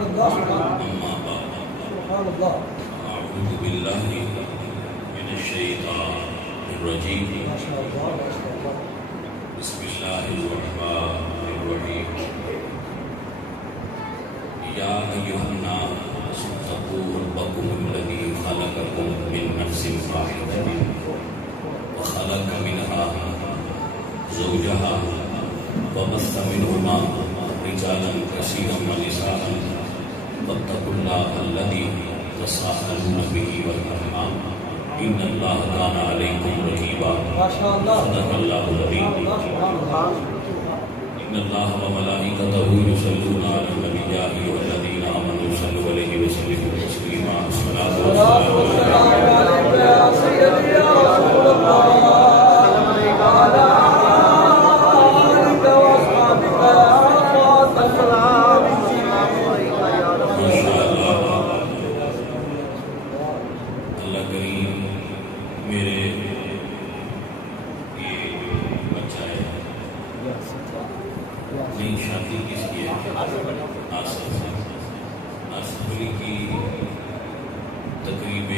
أما بعد أعوذ بالله من الشيطان الرجيم بسم الله الرحمن الرحيم يا أيها الناس اتقوا ربكم الذي خلقكم من نفس واحدة وخلق منها زوجها وبث منهما رجالا كثيرا ونساء واتقوا الله الذي تساءلون به والأرحام إن الله كان عليكم رقيبا صدق الله العظيم إن الله وملائكته يصلون على النبي يا أيها الذين آمنوا صلوا عليه وسلموا تسليما الصلاة والسلام عليك يا سيدي يا رسول الله وعلى آلك وأصحابك يا رفعت السلام اللہ کریم میرے یہ بچہ ہے نئی شادی کس کی ہے آصف علی کی تقریب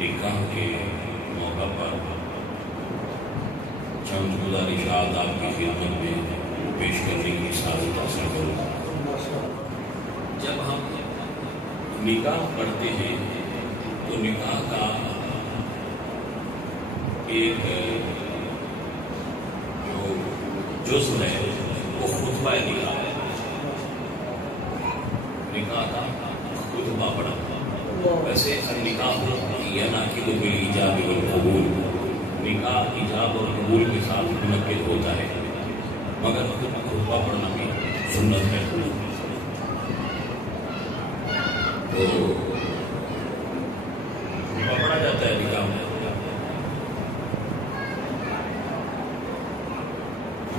نکاح کے موقع پر چند گزارشات آپ کی خدمت میں پیش کرنے کی سعادت حاصل کروں. جب ہم نکاح پڑھتے ہیں تو نکاح کا ایک جو جزو ہے وہ خطبہ نکاح ہے. نکاح کا خطبہ پڑھا. ویسے نکاح ینعقد بالایجاب والقبول، نکاح ایجاب اور قبول کے ساتھ منعقد ہوتا ہے، مگر خطبہ پڑھنا بھی سنت ہے. تو پڑھا جاتا ہے نکاح میں.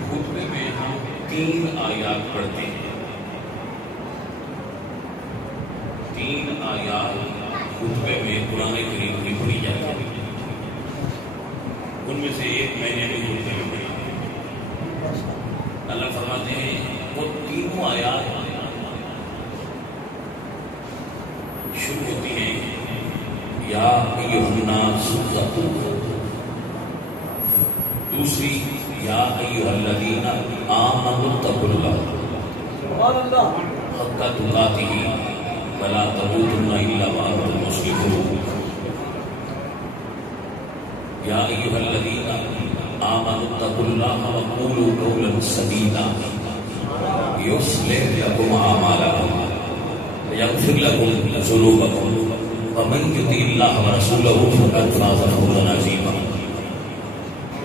خطبے میں ہم 3 آیات پڑھتے ہیں. 3 آیات خطبے میں قرآن کریم کی پڑھی جاتی ہے. ان میں سے ایک میں نے بھی خطبے میں پڑھی. اللہ فرماتے ہیں وہ تینوں آیات شروع ہوتی ہیں یا ایھا الناس اتقوا، دوسری یا ایھا الذین آمنوا اتقوا اللہ حق تقاتہ ولا تموتن الا وانتم مسلمون، یا ایھا الذین آمنوا اتقوا اللہ وقولوا قولا سدیدا یصلح لکم اعمالکم ویغفر لکم ذنوبکم ومن یطع اللہ ورسولہ فقد فاز فوزا عظیما.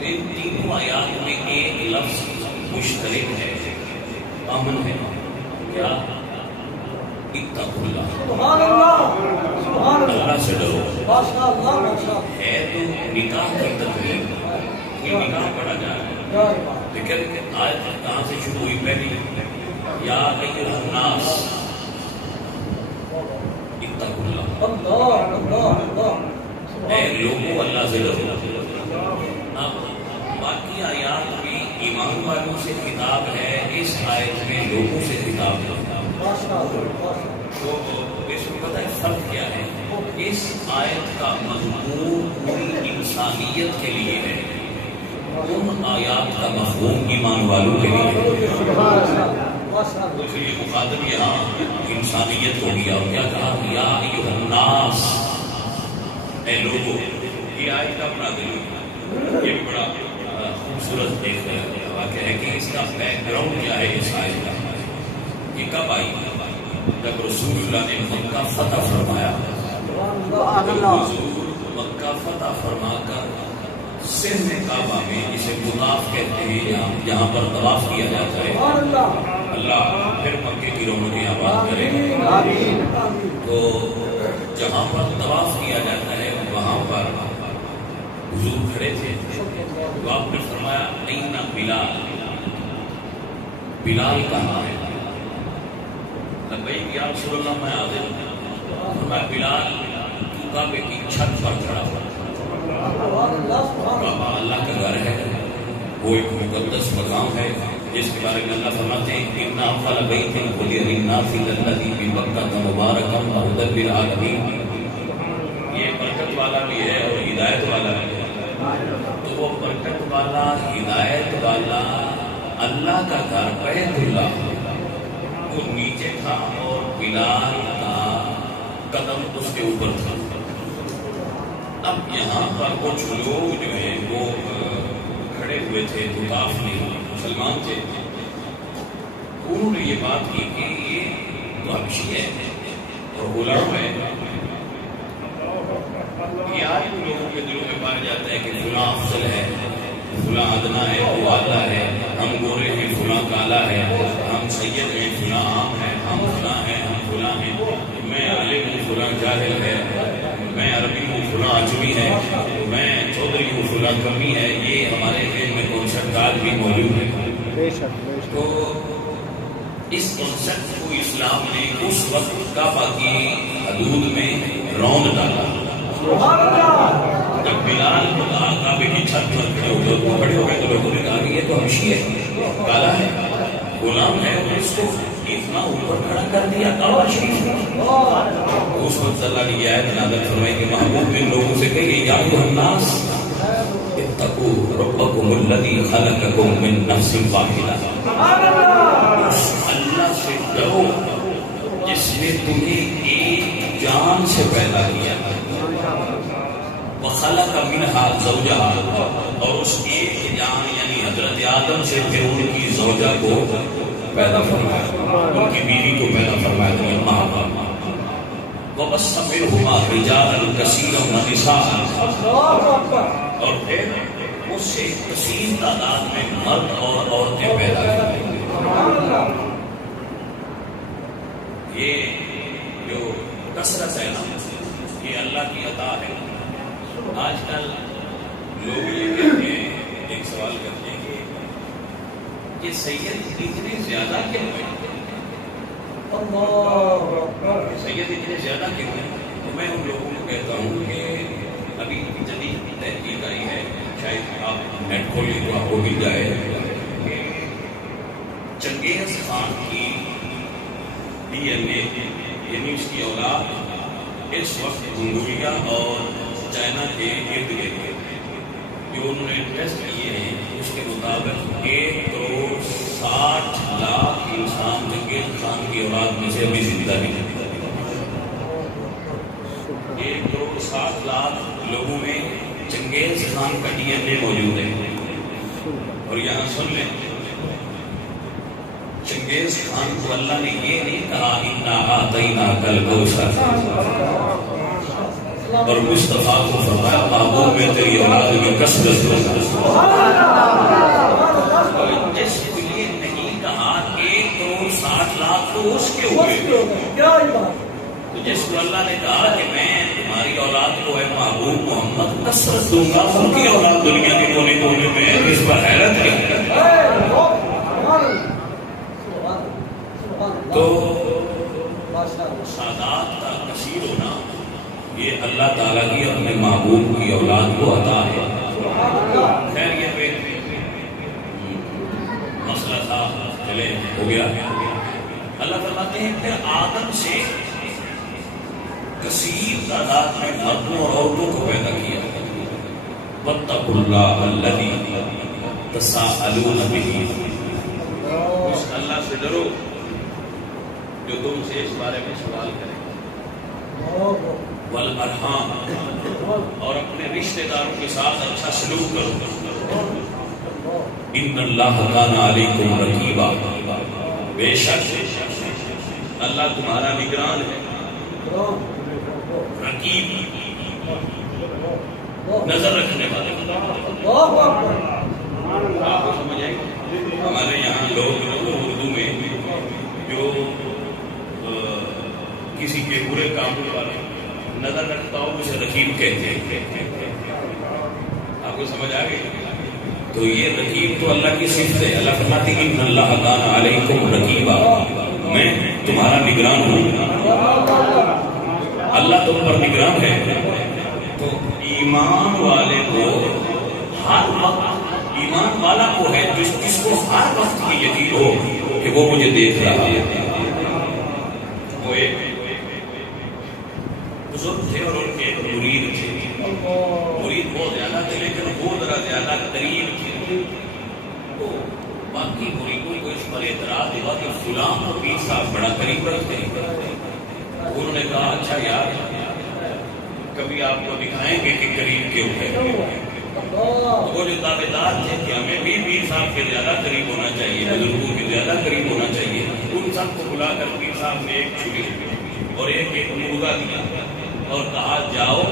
ان تینوں آیات میں ایک لفظ مشترک ہے، امن ہے. کیا؟ اتقوا اللہ. اللہ سے ڈرو. ہے تو نکاح کی تقریب، یہ نکاح پڑھا جا رہا ہے، لیکن آیت کہاں سے شروع ہوئی؟ پہلی یا ایھا الناس اتقوا اللہ، اے لوگوں اللہ سے ڈرو. اب باقی آیات بھی ایمان والوں سے خطاب ہے، اس آیت میں لوگوں سے خطاب ہے. تو اس میں پتہ ہے فرق کیا ہے؟ اس آیت کا مضمون پوری انسانیت کے لیے ہے، ان آیات کا مفہوم ایمان والوں کے لیے ہے. اس لیے مخاطب یہاں انسانیت ہو گیا. اور کیا کہا؟ یا ایھا الناس، اے لوگوں. یہ آیت کا بڑا دل، یہ بڑا خوبصورت ایک واقعہ ہے کہ اس کا بیک گراؤنڈ کیا ہے. اس آیت کا یہ کب آئی؟ جب رسول اللہ نے مکہ فتح فرمایا. مکہ فتح فرما کر سن کعبہ میں، جسے طواف کہتے ہیں، یہاں پر طواف کیا جاتا ہے. اللہ پھر مکے کی رونقیں آباد کرے. تو جہاں پر طواف کیا جاتا ہے وہاں پر حضور کھڑے تھے. تو آپ نے فرمایا این بلال، بلال کہاں ہے؟ لبیک یا رسول اللہ میں حاضر ہوں. فرمایا بلال تو کعبے کی چھت پر کھڑا ہوا. کعبہ اللہ کا گھر ہے، وہ ایک مقدس مقام ہے جس کے بارے میں اللہ فرماتے ہیں ان اول بیت وضع للناس الذی ببکۃ مبارکا وہدی للعالمین، یہ برکت والا بھی ہے اور ہدایت والا بھی ہے۔ تو وہ برکت والا ہدایت والا اللہ کا گھر بیت اللہ وہ نیچے تھا اور بلال کا قدم اس کے اوپر تھا۔ اب یہاں پر کچھ لوگ جو ہیں وہ کھڑے ہوئے تھے، طواف میں مسلمان تھے، انہوں نے یہ بات کی کہ یہ تو حبشی ہے اور غلام ہے، یہ آج بھی لوگوں کے دلوں میں پایا جاتا ہے کہ فلاں افضل ہے، فلاں ادنا ہے، وہ اعلیٰ ہے، ہم گورے ہیں فلاں کالا ہے، ہم سید ہیں فلاں عام ہے، ہم فلاں ہیں، ہم فلاں ہیں، میں عالم ہوں فلاں جاہل ہے، میں عربی ہوں فلاں عجمی ہے، میں چودھری ہوں فلاں کمی ہے، یہ ہمارے ذہن میں کنسپٹ آج بھی موجود ہے۔ تو اس کنسپٹ کو اسلام نے اس وقت کعبہ کی حدود میں روند ڈالا۔ جب بلال کعبے کی چھت پر کھڑے ہو گئے تو لوگوں نے کہا کہ یہ تو حبشی ہے، کالا ہے، غلام ہے، اور اس کو اتنا اوپر کھڑا کر دیا کعبہ شریف۔ اس وقت اللہ نے یہ آیت نازل فرمائی کہ محبوب ان لوگوں سے کہیے یا ایھا الناس اتقوا ربکم الذی خلقکم من نفس واحدہ، اللہ سے ڈرو جس نے تمہیں ایک جان سے پیدا کیا، وخلق منہا زوجہا، اور اس ایک جان یعنی حضرت آدم سے پھر ان کی زوجہ کو پیدا فرمایا، ان کی بیوی کو پیدا فرمایا، وبث منہما رجالا کثیرا ونساء، اور پھر اس سے کثیر تعداد میں مرد اور عورتیں پیدا کی۔ یہ جو کثرت ہے نا، یہ اللہ کی عطا ہے۔ آج کل لوگ یہ کہتے ہیں، ایک سوال کرتے ہیں کہ یہ سید اتنے زیادہ کیوں ہیں؟ سید اتنے زیادہ کیوں ہیں؟ تو میں ان لوگوں کو کہتا ہوں کہ ابھی جدید تحقیق آئی ہے، شاید آپ نیٹ کھولیں تو آپ کو مل جائے کہ چنگیز خان کی ڈی این اے یعنی اس کی اولاد اس وقت منگولیا اور چائنا کے ارد گرد جو انہوں نے ٹیسٹ کیے ہیں اس کے مطابق 1,60,00,000 انسان چنگیز خان کی اولاد میں سے ابھی زندہ نہیں ہے۔ 1,60,00,000 لوگوں میں چنگیز خان کا ڈی این اے موجود ہے۔ اور یہاں سن لیں، چنگیز خان کو اللہ نے یہ نہیں کہا انا اعطیناک الکوثر، اور مصطفیٰ کو فرمایا محبوب میں تیری اولاد میں کثرت ہو۔ جس کے لیے نہیں کہا 1,60,00,000 تو اس کے ہوئے، تو جس کو اللہ نے کہا کہ میں تمہاری اولاد کو ہے محبوب محمد کثرت دوں گا، ان کی اولاد دنیا کے کونے کونے میں ہے، اس پر حیرت کیا؟ تو سادات کا کثیر ہونا یہ اللہ تعالیٰ کی اپنے محبوب کی اولاد کو عطا ہے۔ خیر یہ پہ مسئلہ تھا، چلے ہو گیا۔ اللہ فرماتے ہیں پھر آدم سے کثیر تعداد میں مردوں اور عورتوں کو پیدا کیا۔ واتقوا اللہ الذی تساءلون بہ، اس اللہ سے ڈرو جو تم سے اس بارے میں سوال کرے۔ والارحام، اور اپنے رشتہ داروں کے ساتھ اچھا سلوک کرو۔ ان اللہ کان علیکم رقیبا، بے شک اللہ تمہارا نگران ہے۔ رقیب نظر رکھنے والے، آپ کو سمجھ آئے؟ ہمارے یہاں لوگ اردو میں جو کسی کے برے کاموں پر نظر رکھتا ہو اسے رقیب کہتے ہیں۔ آپ کو سمجھ آ گئی؟ تو یہ رقیب تو اللہ کی صفت ہے۔ اللہ فرماتے ہیں ان اللہ کان علیکم رقیبا، میں تمہارا نگران ہوں، اللہ تم پر نگران ہے۔ تو ایمان والے کو ہر وقت ایمان والا وہ ہے جس کو ہر وقت کی یقین ہو کہ وہ مجھے دیکھ رہا ہے. وہ ایک بزرگ تھے اور ان کے ایک مرید تھے. مرید بہت زیادہ تھے لیکن وہ ذرا زیادہ قریب تھے. تو باقی مریدوں کو اس پر اعتراض ہوا کہ فلاں پیر صاحب بڑا قریب رکھتے ہیں. انہوں نے کہا اچھا یار کبھی آپ کو دکھائیں گے کہ قریب کیوں ہے. وہ جو دعوے دار تھے کہ ہمیں بھی پیر صاحب کے زیادہ قریب ہونا چاہیے, بزرگوں کے زیادہ قریب ہونا چاہیے, ان سب کو بلا کر پیر صاحب نے ایک چھری اور ایک مرغا دیا اور کہا جاؤ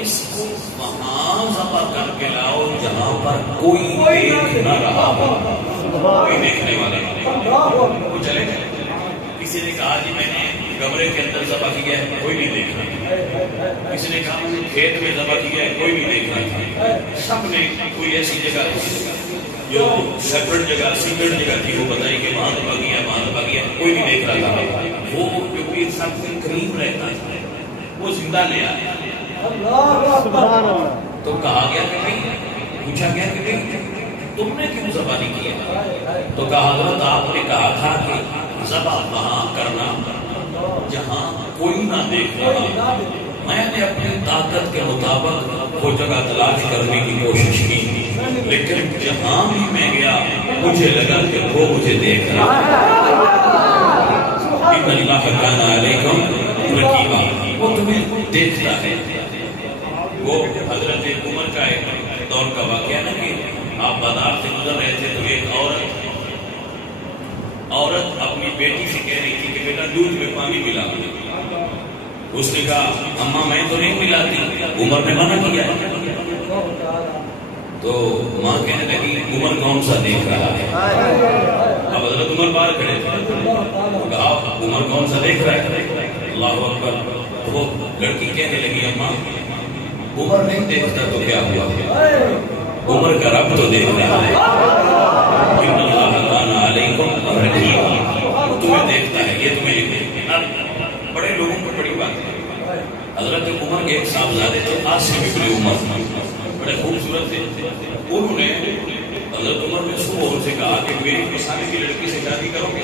اس کو وہاں ذبح کر کے لاؤ جہاں پر کوئی دیکھ نہ رہا ہو, کوئی دیکھنے والا نہ ہو. وہ چلے گئے. کسی نے کہا جی میں نے کمرے کے اندر ذبح کیا ہے, کوئی نہیں دیکھ رہا. کسی نے کہا میں نے کھیت میں ذبح کیا ہے, کوئی نہیں دیکھ رہا. سب نے کوئی ایسی جگہ جو سیپریٹ جگہ سیکرٹ جگہ تھی وہ بتائی کہ وہاں ذبح کیا, وہاں ذبح کیا, کوئی نہیں دیکھ رہا تھا. وہ جو پیر صاحب کے قریب رہتا تھا وہ زندہ لے آیا. تو کہا گیا کہ نہیں, پوچھا گیا کہ نہیں تم نے کیوں ذبح نہیں کیا؟ تو کہا حضرت آپ نے کہا تھا کہ ذبح وہاں کرنا جہاں کوئی نہ دیکھ رہا. میں نے اپنی طاقت کے مطابق وہ جگہ تلاش کرنے کی کوشش کی لیکن جہاں بھی میں گیا مجھے لگا کہ وہ مجھے دیکھ رہا. ان اللہ کان علیکم رقیبا, وہ تمہیں دیکھتا ہے. وہ حضرت عمر کا ایک دور کا واقعہ نا کہ آپ بازار سے گزر رہے تھے تو ایک عورت اپنی بیٹی سے کہہ رہی تھی کہ بیٹا دودھ میں پانی ملا. اس نے کہا اماں میں تو نہیں ملاتی. عمر نے منع کیا. تو ماں کہنے لگی عمر کون سا دیکھ رہا ہے. اب حضرت عمر باہر کھڑے تھے. کہا عمر کون سا دیکھ رہا ہے. اللہ اکبر. تو وہ لڑکی کہنے لگی اماں عمر نہیں دیکھتا تو کیا ہوا, عمر کا رب تو دیکھ رہا ہے. ان اللہ کان علیکم رقیبا, تمہیں دیکھتا ہے. یہ تمہیں بڑے لوگوں کو بڑی بات ہے. حضرت عمر کے ایک صاحبزادے تھے عاصم ابن عمر, بڑے خوبصورت تھے. انہوں نے حضرت عمر نے صبح ان سے کہا کہ میری پسند کی لڑکی سے شادی کرو گے.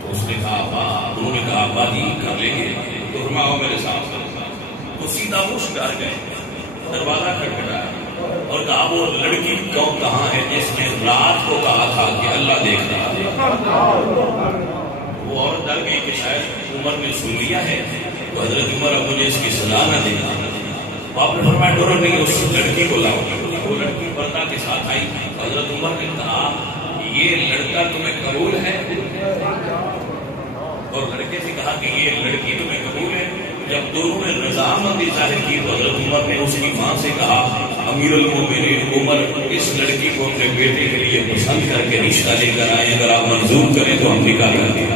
تو اس نے کہا ابا. انہوں نے کہا ابا جی کر لیں گے. تو فرماؤ میرے ساتھ. تو سیدھا اس گھر گئے, دروازہ کھٹکھٹایا اور کہا وہ لڑکی کہاں ہے جس نے رات کو کہا تھا کہ اللہ دیکھ رہا ہے. وہ عورت ڈر گئی کہ شاید عمر نے سن لیا ہے تو حضرت عمر اب مجھے اس کی سزا نہ دینا. آپ نے فرمایا ڈرو نہیں, اس لڑکی کو لاؤ. وہ لڑکی پردہ کے ساتھ آئی. حضرت عمر نے کہا یہ لڑکا تمہیں قبول ہے, اور لڑکے سے کہا کہ یہ لڑکی تمہیں قبول ہے. جب دونوں نے رضامندی ظاہر کی تو حضرت عمر نے اس کی ماں سے کہا امیر المومنین عمر اس لڑکی کو اپنے بیٹے کے لیے پسند کر کے رشتہ لے کر آئے, اگر آپ منظور کریں تو ہم نکاح کر دیں.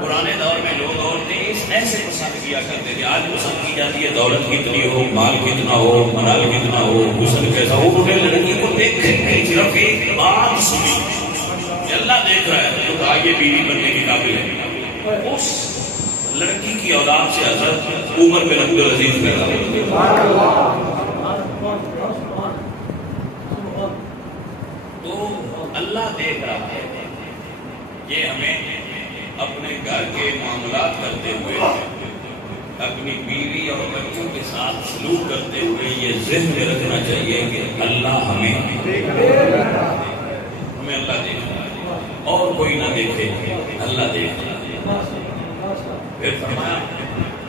پرانے دور میں لوگ عورتیں ایسے پسند کیا کرتے تھے. آج پسند کی جاتی ہے دولت کتنی ہو, مال کتنا ہو, منال کتنا ہو, حسن کیسا ہو. انہوں نے لڑکی کو دیکھ کے صرف ایک بات سنی کہ اللہ دیکھ رہا ہے تو کہا یہ بیوی بننے کے قابل ہے. اس لڑکی کی اولاد سے حضرت عمر بن عبدالعزیز پیدا ہوئے. تو اللہ دیکھ رہا ہے. یہ ہمیں اپنے گھر کے معاملات کرتے ہوئے, اپنی بیوی اور بچوں کے ساتھ سلوک کرتے ہوئے یہ ذہن میں رکھنا چاہیے کہ اللہ ہمیں اللہ دیکھ رہا ہے, اور کوئی نہ دیکھے, اللہ دیکھ رہا ہے. پھر فرمایا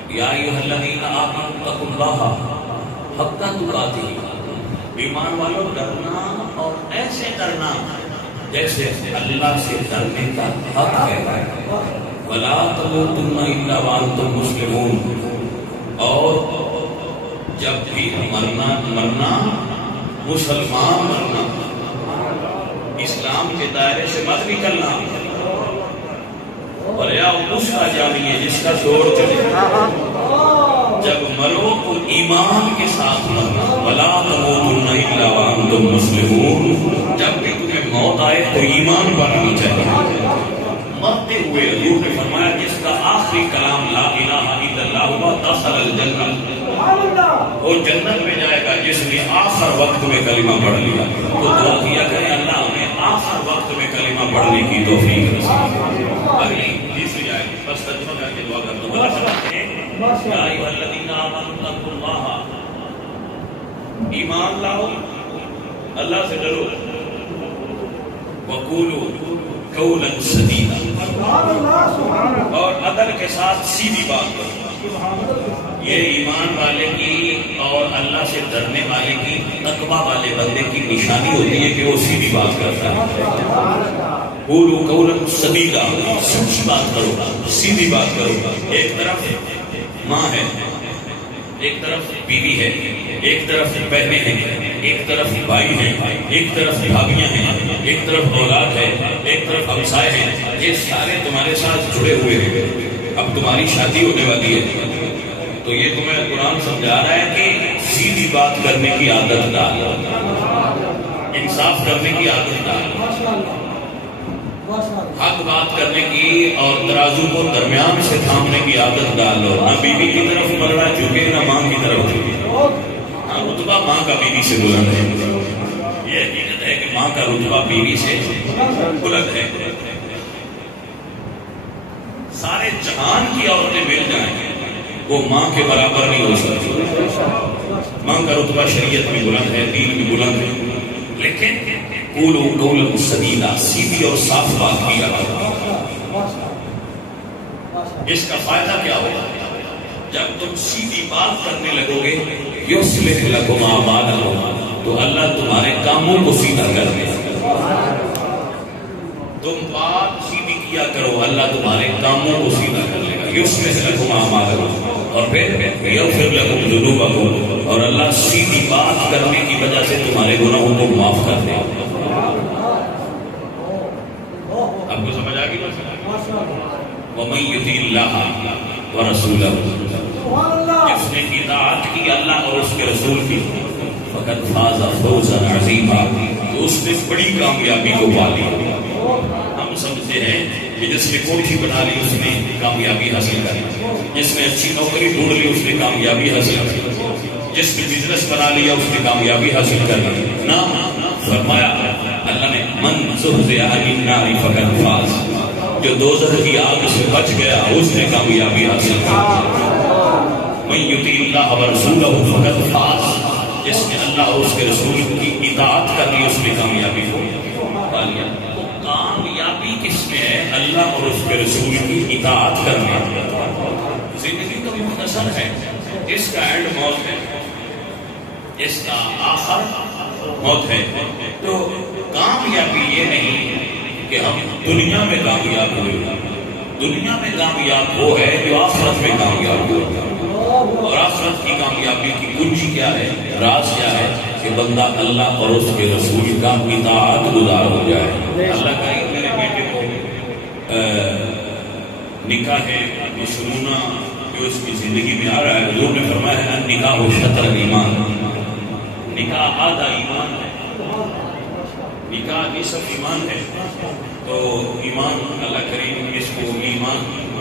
یا ایھا الذین آمنوا اتقوا اللہ حق تقاتہ, ایمان والو ڈرنا اور ایسے ڈرنا جیسے اللہ سے ڈرنے کا حق ہے. ولا تموتن الا وانتم مسلمون, اور جب بھی مرنا مسلمان مرنا, اسلام کے دائرے سے مت نکلنا. اور یا اس کا جانیے جس کا شور چلے, جب مرو تو ایمان کے ساتھ مرنا. ولا تموتن الا وانتم مسلمون, جب بھی تمہیں موت آئے تو ایمان پر آنی چاہیے. مرتے ہوئے حضور نے فرمایا جس کا آخری کلام لا الہ الا اللہ ہوا دخل الجنہ, وہ جنت میں جائے گا جس نے آخر وقت میں کلمہ پڑھ لیا. تو دعا کیا کریں اللہ ہمیں آخر وقت میں کلمہ پڑھنے کی توفیق نصیب. اگلی تیسری آیت بس ترجمہ کر کے دعا کر دو. یا ایھا الذین آمنوا اتقوا اللہ، ایمان لاؤ، اللہ سے ڈرو. وقولوا قولا سدیدا، اور عدل کے ساتھ سیدھی بات کرو. یہ ایمان والے کی اور اللہ سے ڈرنے والے کی، تقویٰ والے بندے کی نشانی ہوتی ہے کہ وہ سیدھی بات کرتا ہے. قولوا قولا سدیدا، سچی بات کرو، سیدھی بات کرو. ایک طرف ماں ہے، ایک طرف بیوی ہے، ایک طرف بہنیں ہیں، ایک طرف بھائی ہیں، ایک طرف بھابیاں ہیں، ایک طرف اولاد ہے، ایک طرف ہمسائے ہیں. یہ سارے تمہارے ساتھ جڑے ہوئے ہیں. اب تمہاری شادی ہونے والی ہے تو یہ تمہیں قرآن سمجھا رہا ہے کہ سیدھی بات کرنے کی عادت ڈال، انصاف کرنے کی عادت ڈال، حق بات کرنے کی اور ترازو کو درمیان سے تھامنے کی عادت ڈالو. نہ بیوی کی طرف مرنا جھکے، نہ ماں کی طرف جھکے. ہاں رتبہ ماں کا بیوی سے بلند ہے، یہ حقیقت ہے کہ ماں کا رتبہ بیوی سے بلند ہے. سارے جہان کی عورتیں مل جائیں وہ ماں کے برابر نہیں ہو سکتی. ماں کا رتبہ شریعت میں بلند ہے، دین میں بلند ہے. لیکن قولوا قولا سدیدا، سیدھی اور صاف بات کیا کرو. اس کا فائدہ کیا ہوگا؟ جب تم سیدھی بات کرنے لگو گے یصلح لکم اعمالکم، تو اللہ تمہارے کاموں کو سیدھا کر دے گا. تم بات سیدھی کیا کرو، اللہ تمہارے کاموں کو سیدھا کر لے گا. یصلح لکم اعمالکم، اور پھر یغفر لکم ذنوبکم، اور اللہ سیدھی بات کرنے کی وجہ سے تمہارے گناہوں کو معاف کر دے گا. آپ کو سمجھ آ گئی؟ وَمَن يُطِعِ اللَّهَ وَرَسُولَهُ، جس نے اطاعت کی اللہ اور اس کے رسول کی، فقد فاز فوزا عظیما، تو اس نے بڑی کامیابی کو پا لی. ہم سمجھتے ہیں کہ جس نے کوٹھی بنا لی اس نے کامیابی حاصل کر لی، جس نے اچھی نوکری ڈھونڈ لی اس نے کامیابی حاصل کر لی، جس نے بزنس بنا لیا اس نے کامیابی حاصل کر لی. نہ، فرمایا اللہ نے من زحزح عن النار فقد فاز، جو دوزخ کی آگ سے بچ گیا اس نے کامیابی حاصل کی. من یطیع اللہ ورسولہ فقد فاز، جس نے اللہ اور اس کے رسول کی اطاعت کر لی اس نے کامیابی کو پا لیا. تو کامیابی کس میں ہے؟ اللہ اور اس کے رسول کی اطاعت کرنے. زندگی تو مختصر ہے، اس کا اینڈ موت ہے، اس کا آخر موت ہے. تو کامیابی یہ نہیں کہ ہم دنیا میں کامیاب ہوئے، دنیا میں کامیاب وہ ہے جو آخرت میں کامیاب ہوئے. اور آخرت کی کامیابی کی کنجی کیا ہے، راز کیا ہے؟ کہ بندہ اللہ اور اس کے رسول کا اطاعت گزار ہو جائے. اللہ کا میرے بیٹے کو نکاح ہے مشرونا جو اس کی زندگی میں آ رہا ہے، حضور نے فرمایا ہے نکاح شطر ایمان، نکاح آدھا ایمان ہے، نکاح نصف ایمان ہے. تو ایمان اللہ کریم اس کو ایمان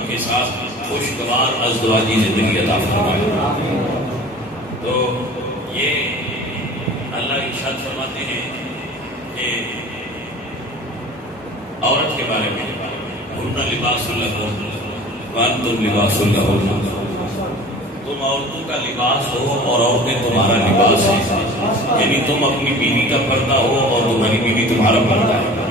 کے ساتھ خوشگوار ازدواجی زندگی عطا فرمائے. تو یہ اللہ ارشاد فرماتے ہیں کہ عورت کے بارے میں ہن لباس لکم وانتم لباس لہن، تم عورتوں کا لباس ہو اور عورتیں تمہارا لباس ہے. یعنی تم اپنی بیوی کا پردہ ہو اور تمہاری بیوی تمہارا پردہ ہے.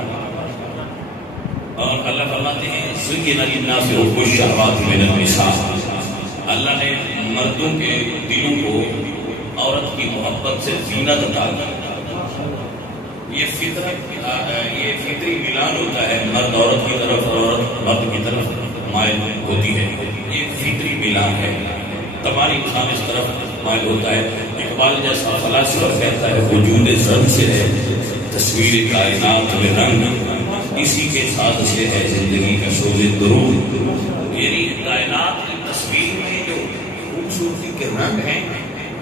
اور اللہ فرماتے ہیں زین للناس حب الشہوات من النساء، اللہ نے مردوں کے دلوں کو عورت کی محبت سے زینت عطا کی. یہ فطری ملان ہوتا ہے، مرد عورت کی طرف اور عورت مرد کی طرف مائل ہوتی ہے. یہ فطری ملان ہے، تمام انسان اس طرف مائل ہوتا ہے. اقبال جیسا فلاسفہ کہتا ہے وجود زن سے ہے تصویر کائنات میں رنگ، اسی کے ساتھ سے ہے زندگی کا سوز درود. یعنی کائنات کی تصویر میں جو خوبصورتی کے رنگ ہیں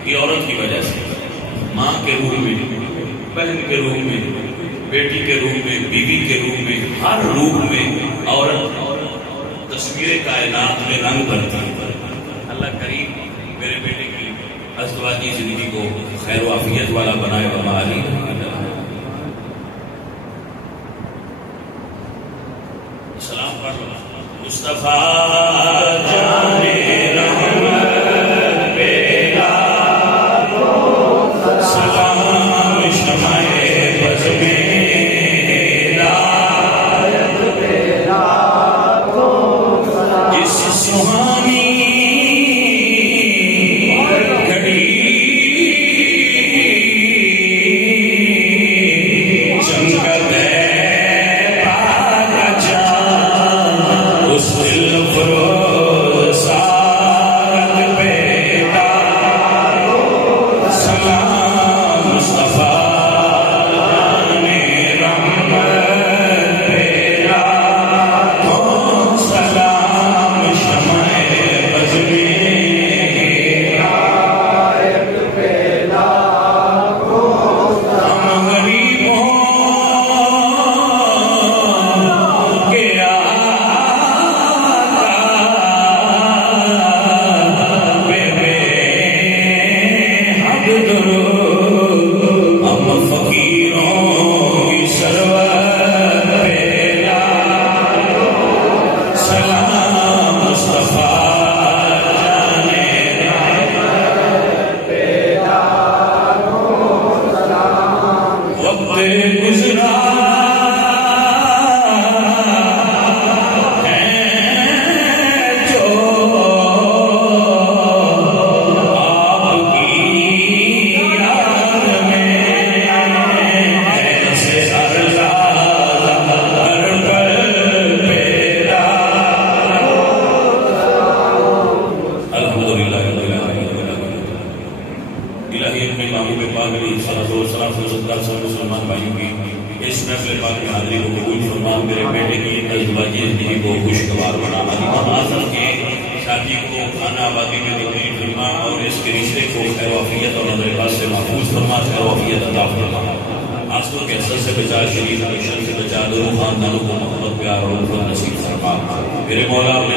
یہ عورت کی وجہ سے، ماں کے روح میں، بہن کے روح میں، بیٹی کے روح میں، بیوی کے روح میں، ہر روح میں عورت تصویر کائنات میں رنگ بھرتی ہے. اللہ کریم میرے بیٹے کے لیے خیر و عافیت والا بنائے ومالی سلام پڑھ مصطفیٰ جانے رحمت پیدا سلام شمع بز میں اس سہانی میرے مولا اپنے